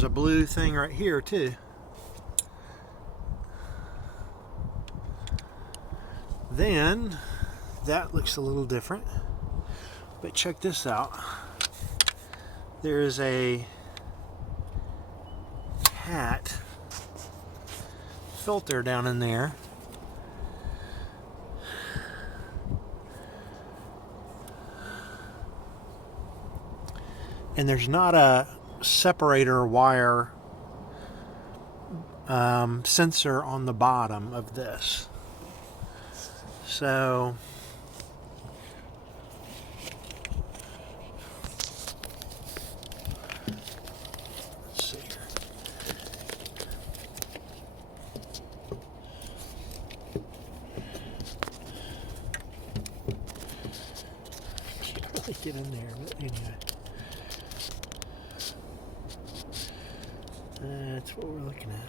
there's a blue thing right here too. Then that looks a little different, but check this out. There is a cat filter down in there. And there's not a separator wire sensor on the bottom of this. So let's see here. Can't really get in there, but anyway. That's what we're looking at.